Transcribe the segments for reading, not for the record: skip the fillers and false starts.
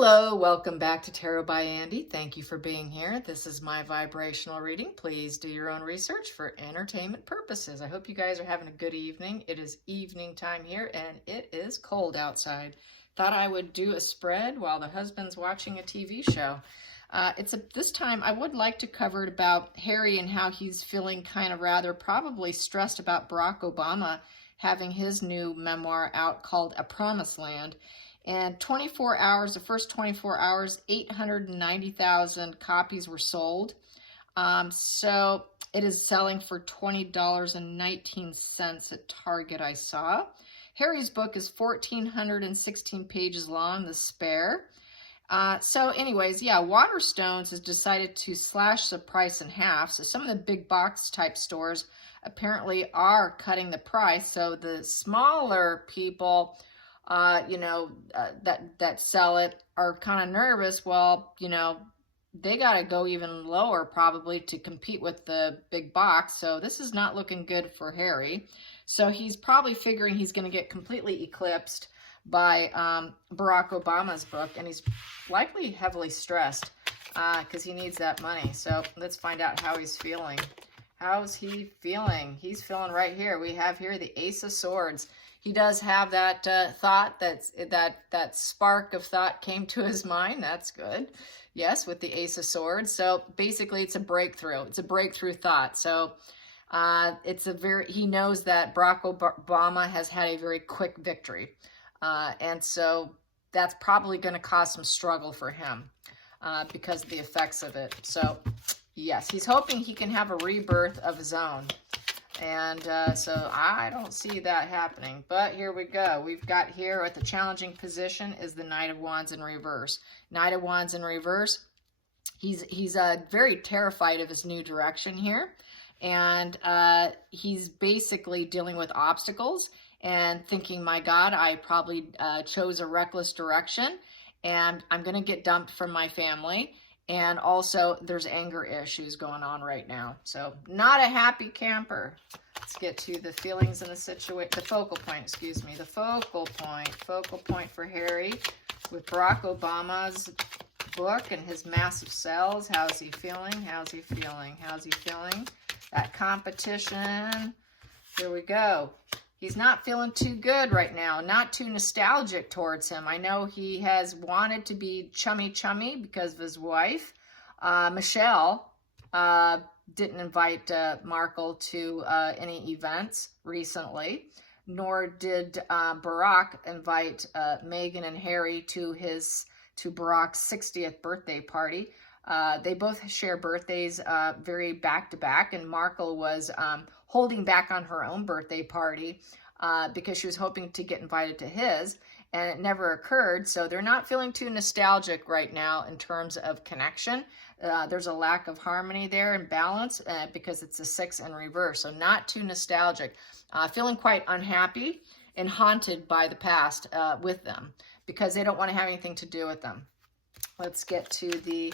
Hello, welcome back to Tarot by Andy. Thank you for being here. This is my vibrational reading. Please do your own research for entertainment purposes. I hope you guys are having a good evening. It is evening time here and it is cold outside. Thought I would do a spread while the husband's watching a TV show. This time I would like to cover it about Harry and how he's feeling kind of rather probably stressed about Barack Obama having his new memoir out called A Promised Land. And 24 hours, the first 24 hours, 890,000 copies were sold. So it is selling for $20.19 at Target, I saw. Harry's book is 1,416 pages long, The Spare. So anyways, yeah, Waterstones has decided to slash the price in half. So some of the big box type stores apparently are cutting the price. So the smaller people that sell it are kind of nervous. Well, they got to go even lower probably to compete with the big box. So this is not looking good for Harry. So he's probably figuring he's going to get completely eclipsed by Barack Obama's book. And he's likely heavily stressed because he needs that money. So let's find out how he's feeling. How's he feeling? He's feeling right here. We have here the Ace of Swords. He does have that thought, that spark of thought came to his mind. That's good. Yes, with the Ace of Swords. So basically it's a breakthrough. It's a breakthrough thought. So he knows that Barack Obama has had a very quick victory. And so that's probably going to cause some struggle for him because of the effects of it. So yes, he's hoping he can have a rebirth of his own. And so I don't see that happening. But here we go. We've got here at the challenging position is the Knight of Wands in reverse. Knight of Wands in reverse. He's very terrified of his new direction here. And he's basically dealing with obstacles and thinking, my God, I probably chose a reckless direction. And I'm going to get dumped from my family. And also, there's anger issues going on right now. So, not a happy camper. Let's get to the feelings and the situation. The focal point, excuse me. The focal point. Focal point for Harry with Barack Obama's book and his massive sales. How's he feeling? How's he feeling? How's he feeling? That competition. Here we go. He's not feeling too good right now, not too nostalgic towards him. I know he has wanted to be chummy because of his wife. Michelle didn't invite Markle to any events recently, nor did Barack invite Meghan and Harry to Barack's 60th birthday party. They both share birthdays very back-to-back, and Markle was holding back on her own birthday party because she was hoping to get invited to his, and it never occurred. So they're not feeling too nostalgic right now in terms of connection. There's a lack of harmony there and balance because it's a 6 in reverse. So not too nostalgic. Feeling quite unhappy and haunted by the past with them because they don't want to have anything to do with them. Let's get to the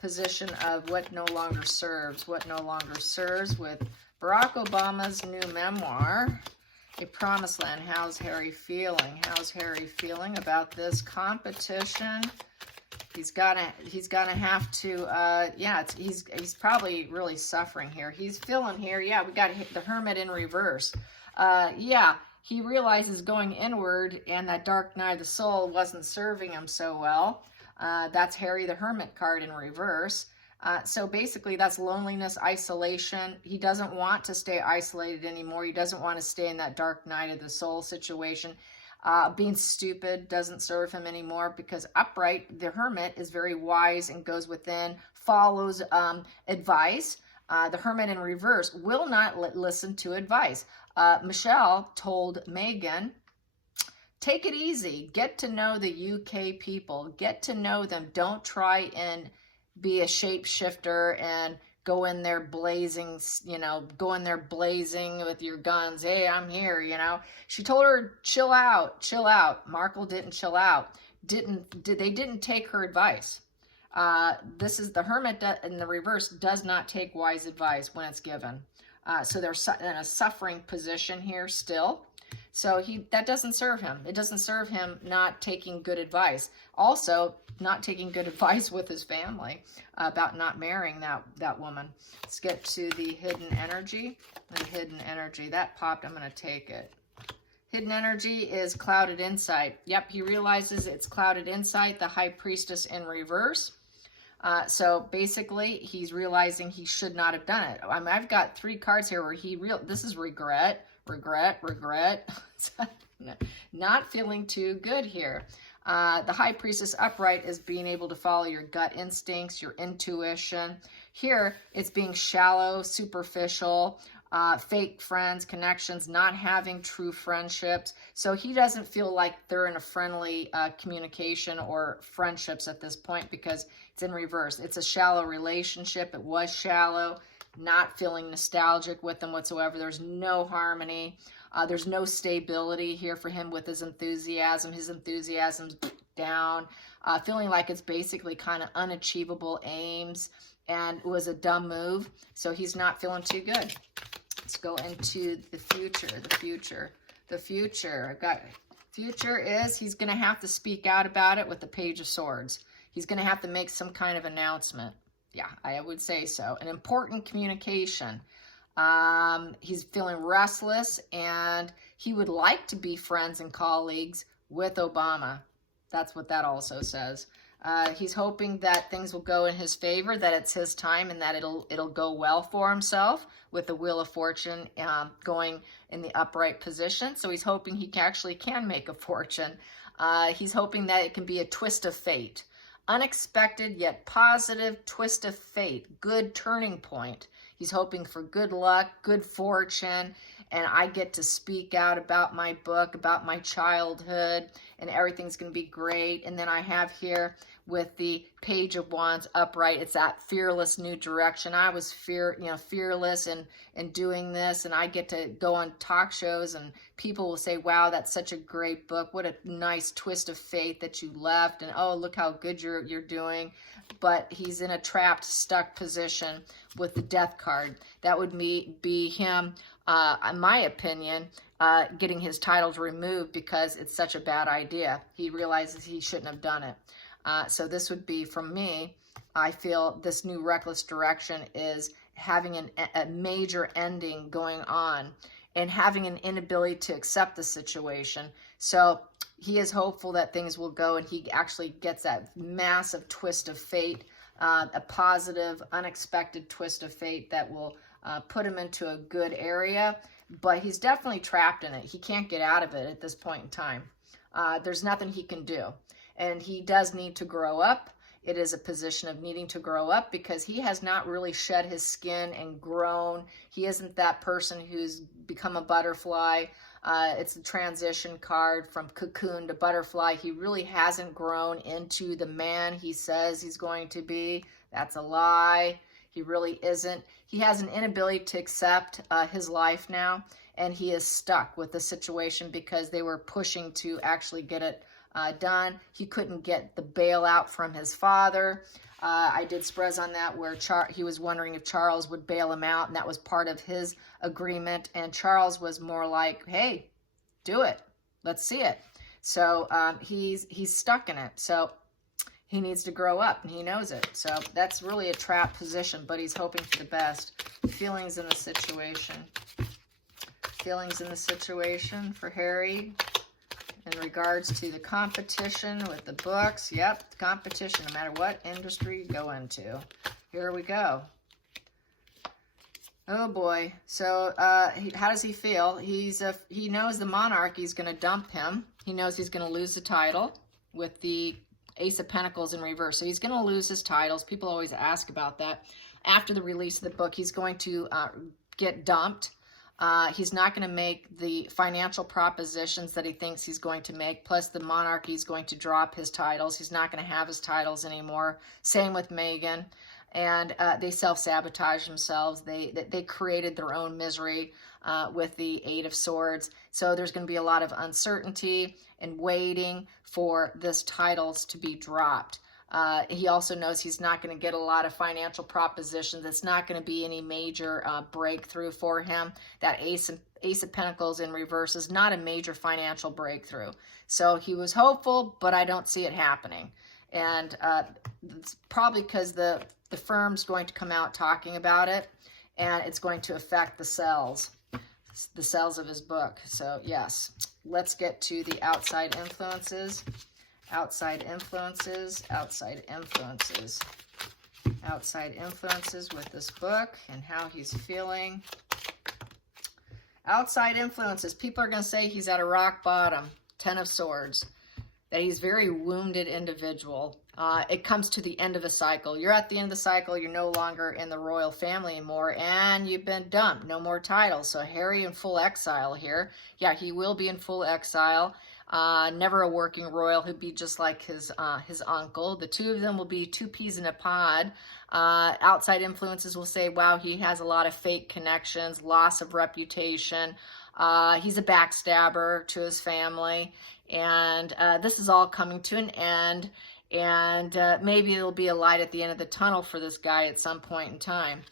position of what no longer serves. What no longer serves with Barack Obama's new memoir, A Promised Land. How's Harry feeling? How's Harry feeling about this competition? He's gonna have to. He's probably really suffering here. He's feeling here. Yeah, we got the Hermit in reverse. He realizes going inward and that Dark Night of the Soul wasn't serving him so well. That's Harry the Hermit card in reverse. So basically that's loneliness, isolation. He doesn't want to stay isolated anymore. He doesn't want to stay in that Dark Night of the Soul situation. Being stupid doesn't serve him anymore because upright, the Hermit, is very wise and goes within, follows advice. The Hermit in reverse will not listen to advice. Michelle told Meghan, take it easy. Get to know the UK people. Get to know them. Don't try and be a shapeshifter and go in there blazing, blazing with your guns. Hey, I'm here, She told her, chill out. Markle didn't chill out. They didn't take her advice. This is the Hermit in the reverse does not take wise advice when it's given. So they're in a suffering position here still. So that doesn't serve him. It doesn't serve him not taking good advice. Also, not taking good advice with his family about not marrying that woman. Let's get to the hidden energy. The hidden energy. That popped. I'm going to take it. Hidden energy is clouded insight. Yep, he realizes it's clouded insight, the high priestess in reverse. So basically, he's realizing he should not have done it. I mean, I've got 3 cards here where this is regret, regret. Not feeling too good here. The high priestess upright is being able to follow your gut instincts, your intuition. Here, it's being shallow, superficial, fake friends, connections, not having true friendships. So he doesn't feel like they're in a friendly communication or friendships at this point because it's in reverse. It's a shallow relationship. It was shallow, not feeling nostalgic with them whatsoever. There's no harmony. There's no stability here for him with his enthusiasm. His enthusiasm's down, feeling like it's basically kind of unachievable aims and it was a dumb move. So he's not feeling too good. Let's go into the future, the future. I've got future is he's going to have to speak out about it with the Page of Swords. He's going to have to make some kind of announcement. Yeah, I would say so. An important communication. He's feeling restless and he would like to be friends and colleagues with Obama. That's what that also says. He's hoping that things will go in his favor, that it's his time, and that it'll go well for himself with the Wheel of Fortune going in the upright position. So he's hoping he actually can make a fortune. He's hoping that it can be a twist of fate. Unexpected yet positive twist of fate. Good turning point. He's hoping for good luck, good fortune, and I get to speak out about my book, about my childhood, and everything's going to be great. And then I have here with the Page of Wands upright, it's that fearless new direction. I was fearless in doing this, and I get to go on talk shows and people will say, wow, that's such a great book. What a nice twist of fate that you left, and oh, look how good you're doing. But he's in a trapped, stuck position with the Death card. That would be him, in my opinion, getting his titles removed because it's such a bad idea. He realizes he shouldn't have done it. So this would be, from me, I feel this new reckless direction is having a major ending going on and having an inability to accept the situation. So he is hopeful that things will go and he actually gets that massive twist of fate, a positive, unexpected twist of fate that will put him into a good area. But he's definitely trapped in it. He can't get out of it at this point in time. There's nothing he can do. And he does need to grow up. It is a position of needing to grow up because he has not really shed his skin and grown. He isn't that person who's become a butterfly. It's the transition card from cocoon to butterfly. He really hasn't grown into the man he says he's going to be. That's a lie. He really isn't. He has an inability to accept his life now, and he is stuck with the situation because they were pushing to actually get it done. He couldn't get the bailout from his father. I did spreads on that where he was wondering if Charles would bail him out, and that was part of his agreement. And Charles was more like, hey, do it. Let's see it. So he's stuck in it. So he needs to grow up, and he knows it. So that's really a trap position, but he's hoping for the best. Feelings in the situation. Feelings in the situation for Harry in regards to the competition with the books. Yep, competition, no matter what industry you go into. Here we go. Oh boy. So how does he feel? He knows the monarchy is going to dump him. He knows he's going to lose the title with the Ace of Pentacles in reverse. So he's going to lose his titles. People always ask about that. After the release of the book, he's going to get dumped. He's not going to make the financial propositions that he thinks he's going to make. Plus, the monarchy is going to drop his titles. He's not going to have his titles anymore. Same with Meghan. And they self-sabotage themselves. They created their own misery with the Eight of Swords. So there's going to be a lot of uncertainty and waiting for this titles to be dropped. He also knows he's not going to get a lot of financial propositions. It's not going to be any major breakthrough for him. That Ace of Pentacles in reverse is not a major financial breakthrough. So he was hopeful, but I don't see it happening. And it's probably because the firm's going to come out talking about it, and it's going to affect the sales of his book. So yes, let's get to the outside influences. Outside influences, outside influences. Outside influences with this book and how he's feeling. Outside influences. People are going to say he's at a rock bottom. 10 of Swords. That he's a very wounded individual. It comes to the end of a cycle. You're at the end of the cycle. You're no longer in the royal family anymore, and you've been dumped. No more titles. So Harry in full exile here. Yeah, he will be in full exile. Never a working royal. He'd be just like his uncle. The two of them will be two peas in a pod. Outside influences will say, wow, he has a lot of fake connections, loss of reputation. He's a backstabber to his family. And this is all coming to an end. And maybe there'll be a light at the end of the tunnel for this guy at some point in time.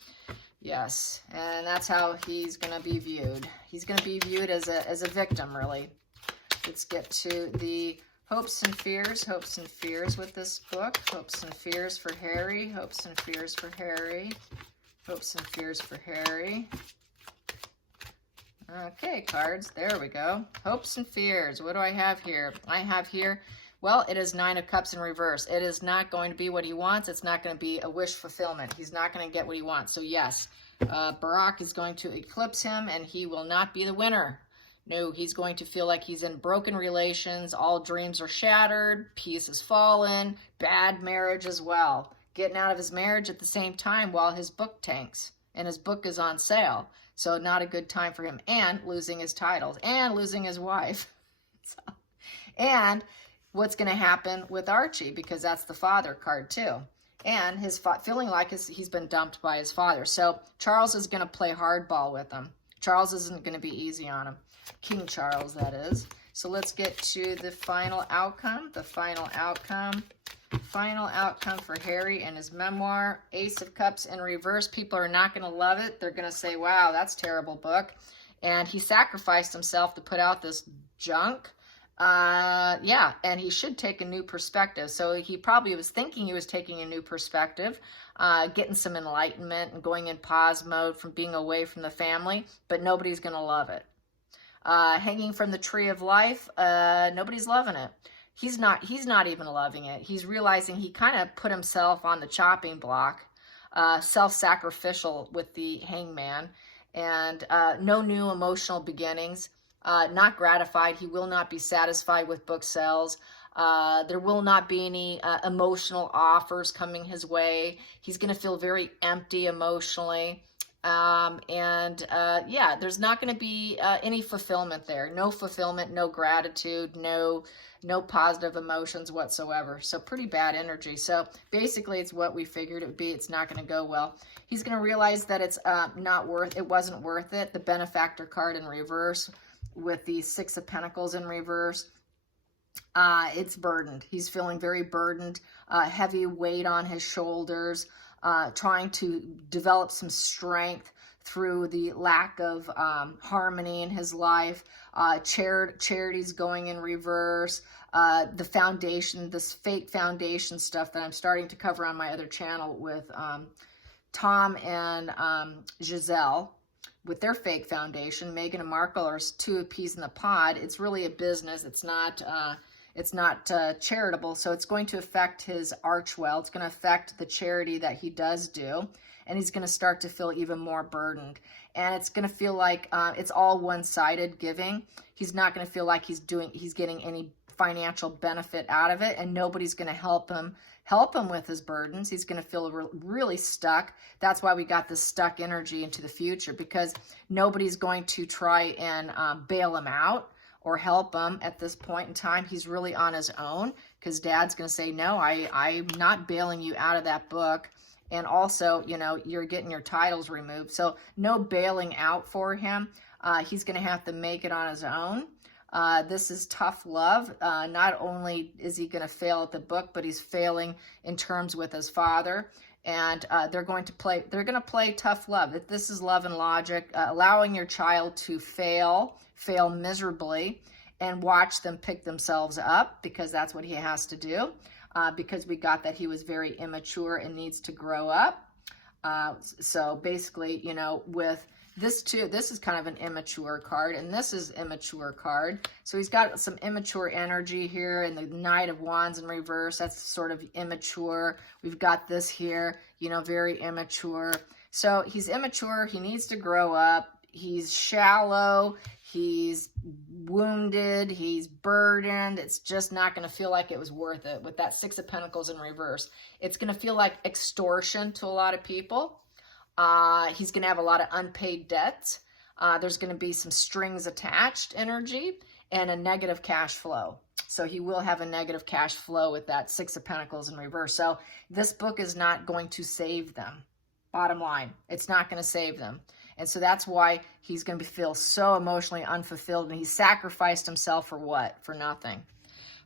Yes, and that's how he's going to be viewed. He's going to be viewed as a victim, really. Let's get to the hopes and fears with this book. Hopes and fears for Harry. Hopes and fears for Harry. Hopes and fears for Harry. Okay, cards. There we go. Hopes and fears. What do I have here? I have here, well, it is 9 of Cups in reverse. It is not going to be what he wants. It's not going to be a wish fulfillment. He's not going to get what he wants. So yes, Barack is going to eclipse him, and he will not be the winner. No, he's going to feel like he's in broken relations. All dreams are shattered. Peace has fallen. Bad marriage as well. Getting out of his marriage at the same time while his book tanks. And his book is on sale. So not a good time for him. And losing his titles. And losing his wife. And what's going to happen with Archie, because that's the father card too. And his feeling like he's been dumped by his father. So Charles is going to play hardball with him. Charles isn't going to be easy on him. King Charles, that is. So let's get to the final outcome. The final outcome. Final outcome for Harry and his memoir. Ace of Cups in reverse. People are not going to love it. They're going to say, wow, that's a terrible book. And he sacrificed himself to put out this junk. Yeah, and he should take a new perspective. So he probably was thinking he was taking a new perspective, getting some enlightenment and going in pause mode from being away from the family, but nobody's going to love it. Hanging from the tree of life, nobody's loving it. He's not even loving it. He's realizing he kind of put himself on the chopping block, self-sacrificial with the hangman, and no new emotional beginnings. Not gratified. He will not be satisfied with book sales. There will not be any emotional offers coming his way. He's going to feel very empty emotionally. Yeah, there's not going to be any fulfillment there. No fulfillment, no gratitude, no positive emotions whatsoever. So pretty bad energy. So basically it's what we figured it would be. It's not going to go well. He's going to realize that it's it wasn't worth it. The benefactor card in reverse with the 6 of Pentacles in reverse. It's burdened. He's feeling very burdened, heavy weight on his shoulders, trying to develop some strength through the lack of harmony in his life. Charity's going in reverse. The foundation, this fake foundation stuff that I'm starting to cover on my other channel with Tom and Giselle, with their fake foundation. Meghan and Markle are 2 peas in the pod. It's really a business. It's not charitable, so it's going to affect his archwell. It's going to affect the charity that he does do, and he's going to start to feel even more burdened. And it's going to feel like it's all one-sided giving. He's not going to feel like he's getting any financial benefit out of it, and nobody's going to help him with his burdens. He's going to feel really stuck. That's why we got this stuck energy into the future, because nobody's going to try and bail him out or help him at this point in time. He's really on his own, because Dad's going to say, no, I'm not bailing you out of that book. And also, you're getting your titles removed. So no bailing out for him. He's going to have to make it on his own. This is tough love. Not only is he going to fail at the book, but he's failing in terms with his father. and they're going to play tough love. This is love and logic, allowing your child to fail miserably, and watch them pick themselves up, because that's what he has to do, because we got that he was very immature and needs to grow up. So basically, you know, with this too, this is kind of an immature card, and this is immature card. So he's got some immature energy here, and the Knight of Wands in reverse, that's sort of immature. We've got this here, you know, very immature. So he's immature, he needs to grow up. He's shallow, he's wounded, he's burdened. It's just not going to feel like it was worth it with that Six of Pentacles in reverse. It's going to feel like extortion to a lot of people. He's going to have a lot of unpaid debts. There's going to be some strings attached energy and a negative cash flow. So he will have a negative cash flow with that Six of Pentacles in reverse. So this book is not going to save them. Bottom line, it's not going to save them. And so that's why he's going to feel so emotionally unfulfilled, and he sacrificed himself for what? For nothing.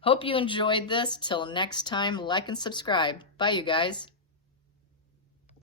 Hope you enjoyed this. Till next time, like and subscribe. Bye, you guys.